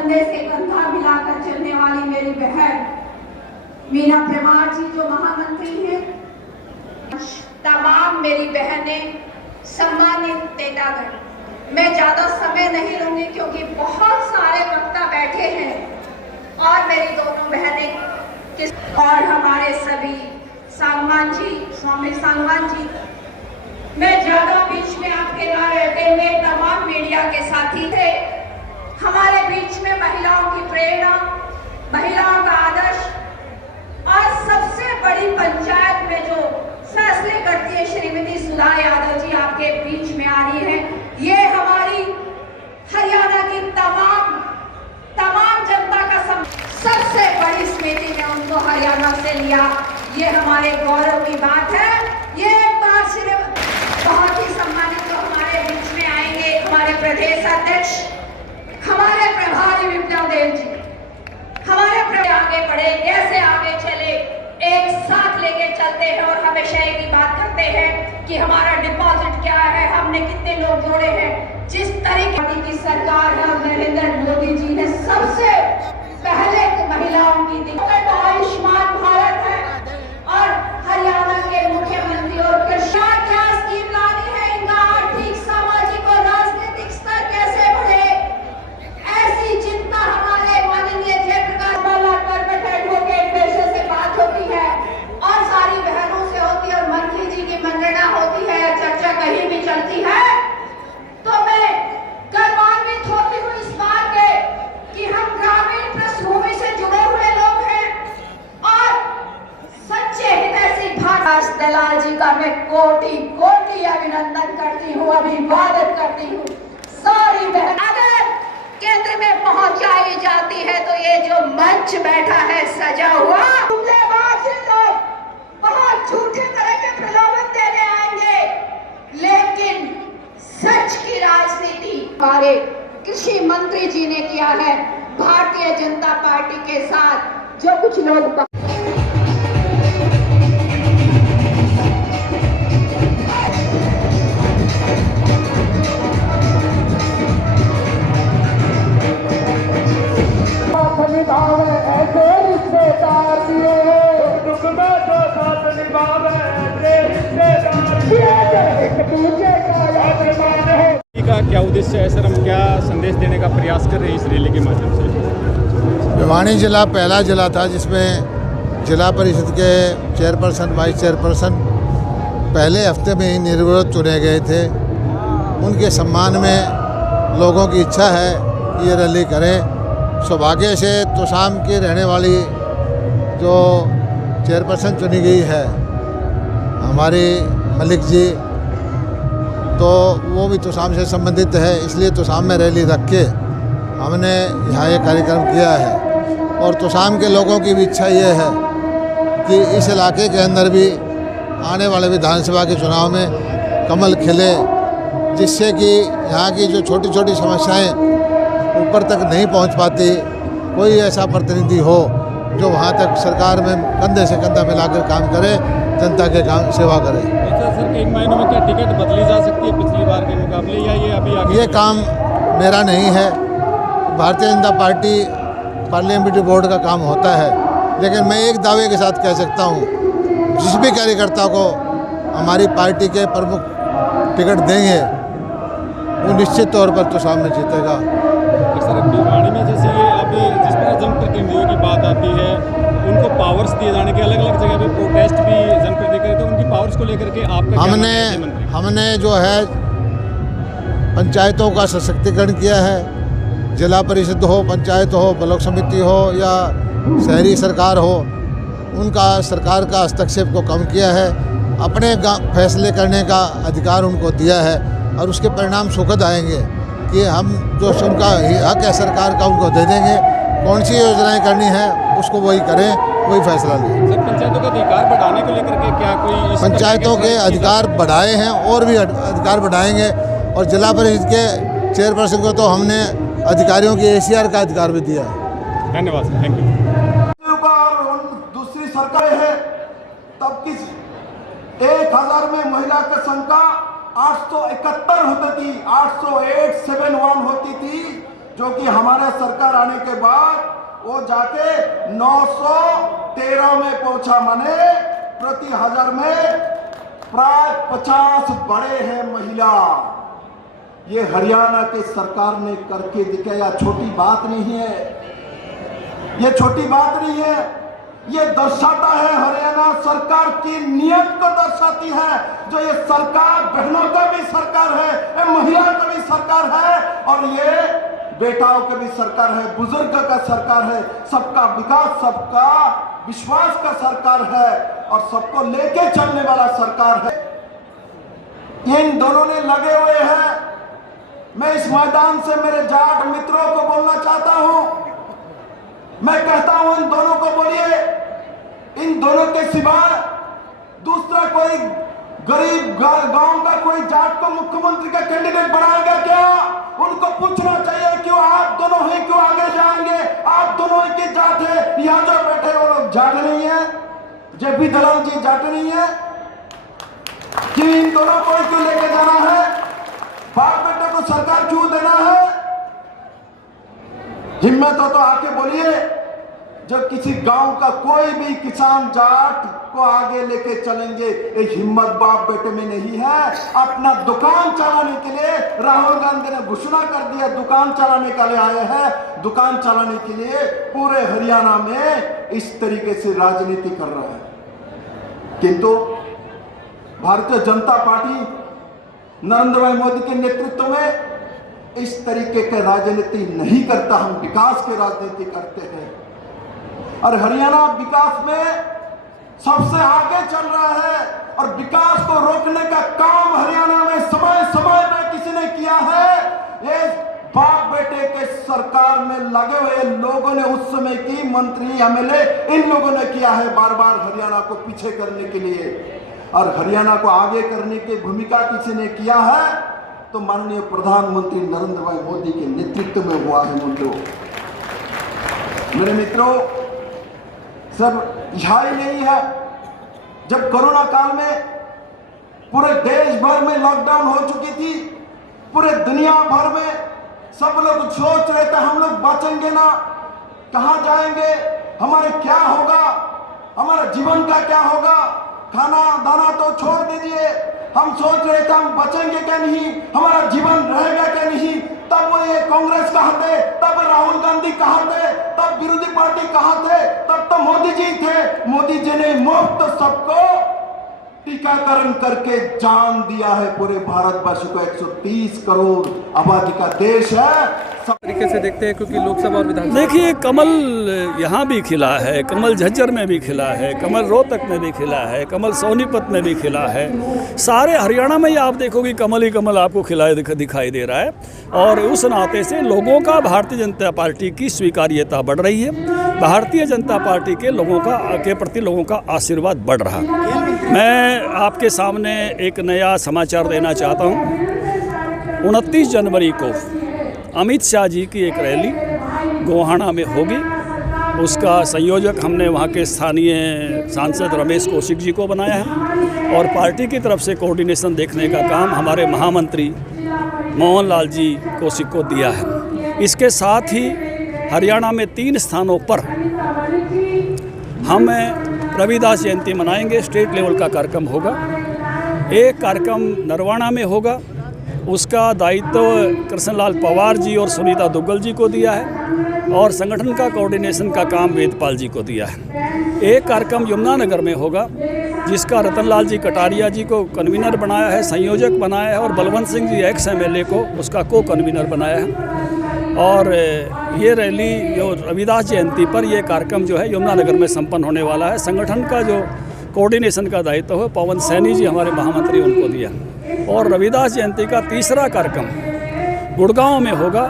कंधे से कंधा मिलाकर चलने वाली मेरी बहन मीना परमार जी जो महामंत्री हैं, तमाम मेरी बहनें, सम्मानित नेतागण, मैं ज्यादा समय नहीं लूंगी क्योंकि बहुत सारे वक्ता बैठे हैं और मेरी दोनों बहनें और हमारे सभी सांगवान जी, स्वामी सांगवान जी, मैं ज्यादा बीच में आपके ना रहते हुए तमाम मीडिया के साथी थे। हमारे बीच में महिलाओं की प्रेरणा, महिलाओं का आदर्श और सबसे बड़ी पंचायत में जो फैसले करती है श्रीमती सुधा यादव जी आपके बीच में आ रही है। ये हमारी हरियाणा की तमाम जनता का सबसे बड़ी समिति में उनको हरियाणा से लिया। ये हमारे गौरव की बात है। ये एक बार सिर्फ बहुत ही सम्मानित तो हमारे बीच में आएंगे हमारे प्रदेश अध्यक्ष, हमारे प्रभारी विप्लव देव जी, हमारे आगे बढ़े, कैसे आगे चले, एक साथ लेके चलते हैं और हमेशा एक ही बात करते हैं कि हमारा डिपॉजिट क्या है, हमने कितने लोग जोड़े हैं। जिस तरीके की सरकार है नरेंद्र मोदी जी ने सबसे पहले महिलाओं की आयुष्मान भारत है और हरियाणा के मुख्यमंत्री और कृषि क्या स्कीम लानी है, इनका आर्थिक, सामाजिक और राजनीतिक स्तर कैसे बढ़े, ऐसी चिंता हमारे माननीय जयप्रकाश बाला कार्पेट एडवोकेट पेशे से बात होती है और सारी बहनों से होती है और मंत्री जी की मंत्रणा होती है या चर्चा कहीं भी चलती है, तो मैं गर्वान्वित होती हूँ इस बात के कि हम ग्रामीण पृष्ठभूमि से जुड़े हुए लोग हैं और सच्चे हृदय से भाषा दलाल जी का मैं कोटि कोटि अभिनंदन करती हूँ, अभिवादन करती हूँ। सारी बहन अगर केंद्र में पहुंचाई जाती है तो ये जो मंच बैठा है सजा हुआ, लोग बहुत झूठे तरह के प्रलोभन देने आएंगे, लेकिन सच की राजनीति हमारे कृषि मंत्री जी ने किया है भारतीय जनता पार्टी के साथ। जो कुछ लोग का क्या उद्देश्य है सर, हम क्या संदेश देने का प्रयास कर रहे हैं इस रैली के माध्यम से? भिवानी जिला पहला जिला था जिसमें जिला परिषद के चेयरपर्सन, वाइस चेयरपर्सन पहले हफ्ते में ही निर्विरोध चुने गए थे। उनके सम्मान में लोगों की इच्छा है कि ये रैली करें। सौभाग्य से तोशाम की रहने वाली जो चेयरपर्सन चुनी गई है हमारी मलिक जी, तो वो भी तोशाम से संबंधित है, इसलिए तोशाम में रैली रख के हमने यहाँ ये कार्यक्रम किया है। और तोशाम के लोगों की भी इच्छा ये है कि इस इलाके के अंदर भी आने वाले विधानसभा के चुनाव में कमल खिले, जिससे कि यहाँ की जो छोटी छोटी समस्याएं ऊपर तक नहीं पहुँच पाती, कोई ऐसा प्रतिनिधि हो जो वहाँ तक सरकार में कंधे से कंधा मिलाकर काम करे, जनता के काम सेवा करे। सर कई महीनों में क्या टिकट बदली जा सकती है पिछली बार के मुकाबले, या ये अभी आगे? ये काम मेरा नहीं है, Bharatiya Janata party parliamentary board का काम होता है। लेकिन मैं एक दावे के साथ कह सकता हूँ, जिस भी कार्यकर्ता को हमारी पार्टी के प्रमुख टिकट देंगे वो निश्चित तौर पर तो सामने जीतेगा। सर भिवानी में जैसे ये अभी जिस तरह जनप्रतिनिधियों की बात आती है, उनको पावर्स दिए जाने के, अलग अलग जगह पे प्रोटेस्ट भी जनप्रतिनिधि करे, तो उनकी पावर्स को लेकर के आपका हमने जो है पंचायतों का सशक्तिकरण किया है। जिला परिषद हो, पंचायत हो, ब्लॉक समिति हो या शहरी सरकार हो, उनका सरकार का हस्तक्षेप को कम किया है। अपने फैसले करने का अधिकार उनको दिया है और उसके परिणाम सुखद आएंगे कि हम जो उनका हक है सरकार का उनको दे देंगे। कौन सी योजनाएं करनी है उसको वही करें, वही फैसला लें। सर पंचायतों के अधिकार बढ़ाने को लेकर के क्या कोई पंचायतों के अधिकार बढ़ाए हैं और भी अधिकार बढ़ाएंगे। और जिला परिषद के चेयरपर्सन को तो हमने अधिकारियों की ACR का अधिकार भी दिया है। धन्यवाद सर, थैंक यू। दूसरी सरकार है तब किस 1000 में महिला की संख्या 871 होती थी, 80871 होती थी, जो कि हमारे सरकार आने के बाद वो जाके 913 में पहुंचा, माने प्रति 1000 में प्राय 50 बड़े हैं महिला। ये हरियाणा के सरकार ने करके दिखाया, छोटी बात नहीं है, ये छोटी बात नहीं है। ये दर्शाता है हरियाणा सरकार की नीयत को दर्शाती है, जो ये सरकार बहनों का भी सरकार है, ये महिला का भी सरकार है और ये बेटाओं का भी सरकार है, बुजुर्ग का सरकार है, सबका विकास, सबका विश्वास का सरकार है और सबको लेके चलने वाला सरकार है। इन दोनों ने लगे हुए हैं। मैं इस मैदान से मेरे जाट मित्रों को बोलना चाहता हूं, मैं कहता हूं इन दोनों को बोलिए, इन दोनों के सिवाय दूसरा कोई गरीब गांव का कोई जाट को मुख्यमंत्री का कैंडिडेट बनाएगा क्या? उनको पूछना चाहिए क्यों आप दोनों हैं, क्यों आगे जाएंगे? आप दोनों के जाट है, यहाँ जो बैठे वो लोग जाट नहीं है, जेपी दलाल जी जाट नहीं है, कि इन दोनों को क्यों लेके जाना है? बाप बेटे को सरकार क्यों देना है? हिम्मत हो तो आके बोलिए। जब किसी गांव का कोई भी किसान जाट को आगे लेके चलेंगे, ये हिम्मत बाप बेटे में नहीं है। अपना दुकान चलाने के लिए राहुल गांधी ने घोषणा कर दिया, दुकान चलाने के लिए आए हैं, दुकान चलाने के लिए पूरे हरियाणा में इस तरीके से राजनीति कर रहा है। किंतु भारतीय जनता पार्टी नरेंद्र भाई मोदी के नेतृत्व में इस तरीके के राजनीति नहीं करता, हम विकास की राजनीति करते हैं और हरियाणा विकास में सबसे आगे चल रहा है और विकास को रोकने का काम हरियाणा में समय समय में किसी ने किया है? ये बाप बेटे के सरकार में लगे हुए लोगों ने उस समय की, मंत्री एमएलए इन लोगों ने किया है, बार बार हरियाणा को पीछे करने के लिए। और हरियाणा को आगे करने की भूमिका किसी ने किया है तो माननीय प्रधानमंत्री नरेंद्र भाई मोदी के नेतृत्व में हुआ है। मेरे मित्रों, सब यही नहीं है। जब कोरोना काल में पूरे देश भर में लॉकडाउन हो चुकी थी, पूरे दुनिया भर में सब लोग सोच रहे थे हम लोग बचेंगे ना, कहां जाएंगे, हमारे क्या होगा, हमारे जीवन का क्या होगा, खाना दाना तो छोड़ दीजिए, हम सोच रहे थे हम बचेंगे क्या नहीं, हमारा जीवन रहेगा क्या नहीं। तब वो ये कांग्रेस कहाँ थे, तब राहुल गांधी कहाँ थे, तब विरोधी पार्टी कहाँ थे, तब तो मोदी जी थे। मोदी जी ने मुफ्त सबको टीकाकरण करके जान दिया है। पूरे भारतवर्ष को 130 करोड़ आबादी का देश है। सब तरीके से देखते हैं क्योंकि लोकसभा और विधानसभा। देखिए, कमल यहाँ भी खिला है, कमल झज्जर में भी खिला है, कमल रोहतक में भी खिला है, कमल सोनीपत में भी खिला है। सारे हरियाणा में ही आप देखोगे कमल ही कमल आपको खिलाए दिखाई दे रहा है। और उस नाते से लोगों का भारतीय जनता पार्टी की स्वीकार्यता बढ़ रही है, भारतीय जनता पार्टी के लोगों के प्रति लोगों का आशीर्वाद बढ़ रहा है। मैं आपके सामने एक नया समाचार देना चाहता हूँ। 29 जनवरी को अमित शाह जी की एक रैली गोहाना में होगी। उसका संयोजक हमने वहाँ के स्थानीय सांसद रमेश कौशिक जी को बनाया है और पार्टी की तरफ से कोऑर्डिनेशन देखने का काम हमारे महामंत्री मोहन लाल जी कौशिक को दिया है। इसके साथ ही हरियाणा में 3 स्थानों पर हम रविदास जयंती मनाएंगे। स्टेट लेवल का कार्यक्रम होगा। एक कार्यक्रम नरवाना में होगा, उसका दायित्व कृष्णलाल पवार जी और सुनीता दुग्गल जी को दिया है और संगठन का कोऑर्डिनेशन का काम वेदपाल जी को दिया है। एक कार्यक्रम यमुनानगर में होगा जिसका रतनलाल जी कटारिया जी को कन्वीनर बनाया है, संयोजक बनाया है और बलवंत सिंह जी एक्स एमएलए को उसका को कन्वीनर बनाया है। और ये रैली जो रविदास जयंती पर ये कार्यक्रम जो है यमुनानगर में संपन्न होने वाला है। संगठन का जो कोऑर्डिनेशन का दायित्व है पवन सैनी जी हमारे महामंत्री उनको दिया। और रविदास जयंती का तीसरा कार्यक्रम गुड़गांव में होगा।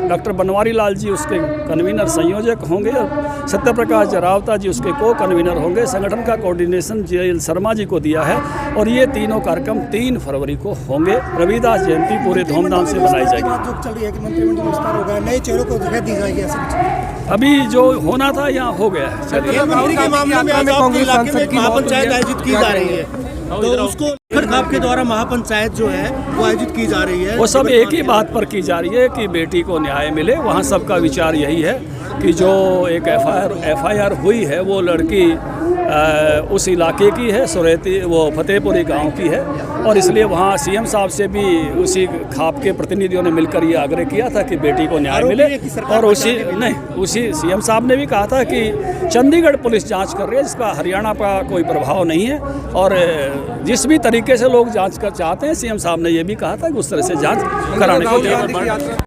डॉक्टर बनवारी लाल जी उसके कन्वीनर संयोजक होंगे और सत्य प्रकाश जरावता जी उसके को कन्वीनर होंगे। संगठन का कोऑर्डिनेशन JL शर्मा जी को दिया है और ये तीनों कार्यक्रम 3 फरवरी को होंगे। रविदास जयंती पूरे धूमधाम से मनाई जाएगी। चल रही है कि मंत्रिमंडल विस्तार होगा, नए चेहरों को जगह दी जाएगी, ऐसा अभी जो होना था यहाँ हो गया है। चलिए, के मामले में कांग्रेस सांसद की महापंचायत आयोजित की जा रही है तो उसको खाप के द्वारा महापंचायत जो है वो आयोजित की जा रही है। वो सब एक ही बात पर की जा रही है कि बेटी को न्याय मिले। वहाँ सबका विचार यही है कि जो एक एफआईआर हुई है वो लड़की उस इलाके की है, सुरेती वो फतेहपुरी गांव की है, और इसलिए वहाँ सीएम साहब से भी उसी खाप के प्रतिनिधियों ने मिलकर ये आग्रह किया था कि बेटी को न्याय मिले। और उसी सीएम साहब ने भी कहा था कि चंडीगढ़ पुलिस जांच कर रही है, जिसका हरियाणा का कोई प्रभाव नहीं है, और जिस भी तरीके से लोग जांच कर चाहते हैं सीएम साहब ने ये भी कहा था कि उस तरह से जांच कराने को तैयार।